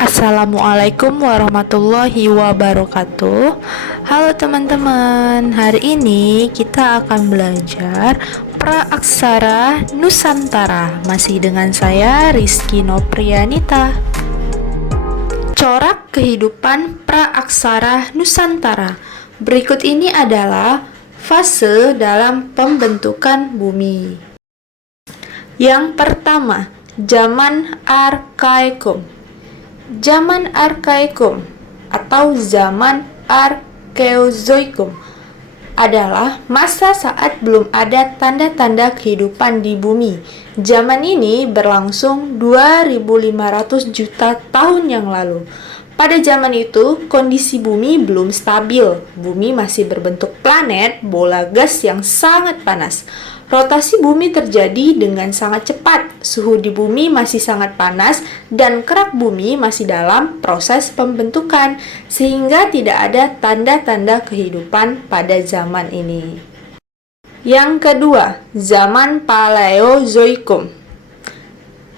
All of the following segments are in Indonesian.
Assalamualaikum warahmatullahi wabarakatuh. Halo teman-teman, hari ini kita akan belajar Praaksara Nusantara. Masih dengan saya Rizky Noprianita. Corak kehidupan Praaksara Nusantara. Berikut ini adalah fase dalam pembentukan bumi. Yang pertama, zaman Arkaikum. Zaman Arkaikum atau zaman Arkeozoikum adalah masa saat belum ada tanda-tanda kehidupan di bumi. Zaman ini berlangsung 2500 juta tahun yang lalu. Pada zaman itu, kondisi bumi belum stabil. Bumi masih berbentuk planet bola gas yang sangat panas. Rotasi bumi terjadi dengan sangat cepat, suhu di bumi masih sangat panas, dan kerak bumi masih dalam proses pembentukan, sehingga tidak ada tanda-tanda kehidupan pada zaman ini. Yang kedua, zaman Paleozoikum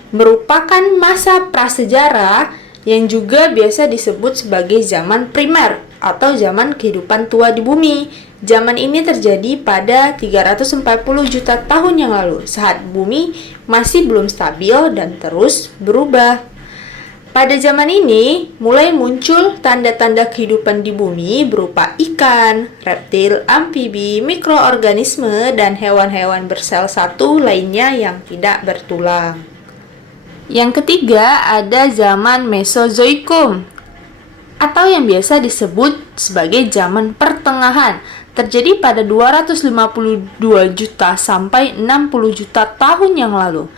merupakan masa prasejarah yang juga biasa disebut sebagai zaman primer atau zaman kehidupan tua di bumi. Zaman ini terjadi pada 340 juta tahun yang lalu, saat bumi masih belum stabil dan terus berubah. Pada zaman ini, mulai muncul tanda-tanda kehidupan di bumi berupa ikan, reptil, amfibi, mikroorganisme, dan hewan-hewan bersel satu lainnya yang tidak bertulang. Yang ketiga, ada zaman Mesozoikum, atau yang biasa disebut sebagai zaman pertengahan, terjadi pada 252 juta sampai 60 juta tahun yang lalu.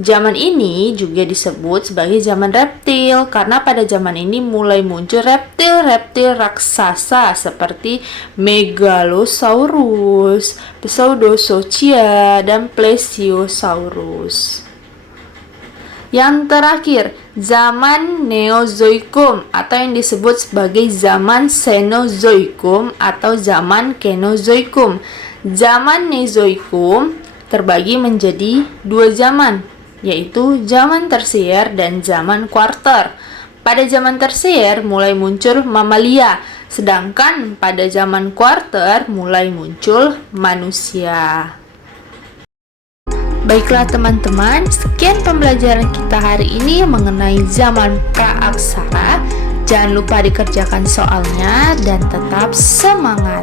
Zaman ini juga disebut sebagai zaman reptil karena pada zaman ini mulai muncul reptil-reptil raksasa seperti Megalosaurus, Pseudozoa, dan Plesiosaurus. Yang terakhir, zaman Neozoikum atau yang disebut sebagai zaman Cenozoikum atau zaman Kenozoikum. Zaman Neozoikum terbagi menjadi dua zaman, yaitu zaman tersier dan zaman kuarter. Pada zaman tersier mulai muncul mamalia, sedangkan pada zaman kuarter mulai muncul manusia. Baiklah teman-teman, sekian pembelajaran kita hari ini mengenai zaman praaksara. Jangan lupa dikerjakan soalnya dan tetap semangat.